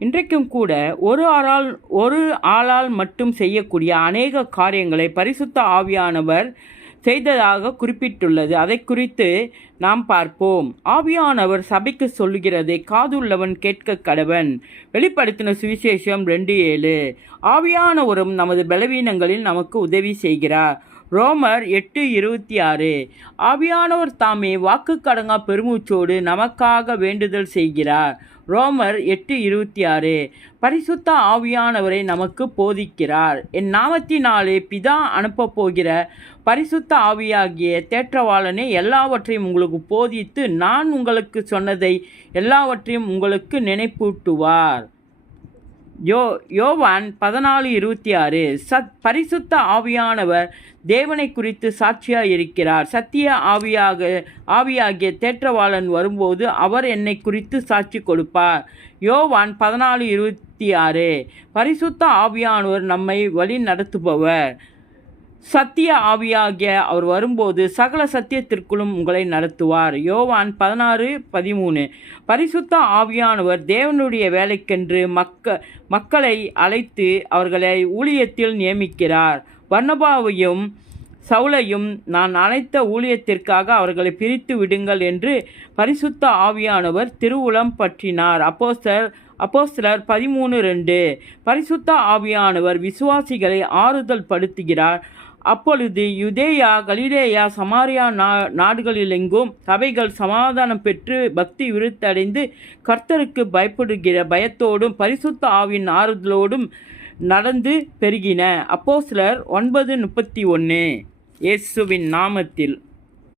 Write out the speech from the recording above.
இன்றைக்கும் கூட ஒரு ஆளால் மட்டும் செய்யக்கூடிய அநேக காரியங்களை பரிசுத்த ஆவியானவர் செய்ததாக குறிப்பிட்டுள்ளது. அதை குறித்து நாம் பார்ப்போம். ஆவியானவர் சபைக்கு சொல்லுகிறதை காதுள்ளவன் கேட்க கடவன். வெளிப்படுத்தின சுவிசேஷம் 2:7. ஆவியானவரும் நமது பலவீனங்களில் நமக்கு உதவி செய்கிறார். ரோமர் 8:26. ஆவியானவர் தாமே வாக்கு கடங்கா பெருமூச்சோடு நமக்காக வேண்டுதல் செய்கிறார். ரோமர் 8:26. பரிசுத்த ஆவியானவரை நமக்கு போதிக்கிறார். என் நாமத்தினாலே பிதா அனுப்பப் போகிற பரிசுத்த ஆவியாகிய தேற்றவாளனே எல்லாவற்றையும் உங்களுக்கு போதித்து நான் உங்களுக்கு சொன்னதை எல்லாவற்றையும் உங்களுக்கு நினைப்பூட்டுவார். யோவான் 14:26. பரிசுத்த ஆவியானவர் தேவனை குறித்து சாட்சியாக இருக்கிறார். சத்திய ஆவியாகிய தேற்றவாளன் வரும்போது அவர் என்னை குறித்து சாட்சி கொடுப்பார். யோவான் 14:26. பரிசுத்த ஆவியானவர் நம்மை வழி நடத்துபவர். சத்திய ஆவியாகிய அவர் வரும்போது சகல சத்தியத்திற்குள்ளும் உங்களை நடத்துவார். யோவான் 16:13. பரிசுத்த ஆவியானவர் தேவனுடைய வேலைக்கென்று மக்களை அழைத்து அவர்களை ஊழியத்தில் நியமிக்கிறார். பர்னபாவையும் சவுலையும் நான் அழைத்த ஊழியத்திற்காக அவர்களை பிரித்து விடுங்கள் என்று பரிசுத்த ஆவியானவர் திருவுளம் பற்றினார். அப்போஸ்தலர் 13:2. பரிசுத்த ஆவியானவர் விசுவாசிகளை ஆறுதல் படுத்துகிறார். அப்பொழுது யூதேயா, கலிலேயா, சமாரியா நாடுகளிலெங்கும் சபைகள் சமாதானம் பெற்று பக்தி விருத்தடைந்து கர்த்தருக்கு பயப்படுகிற பயத்தோடும் பரிசுத்த ஆவியின் ஆறுதலோடும் நடந்து பெருகின. அப்போஸ்தலர் 9:31. இயேசுவின் நாமத்தில்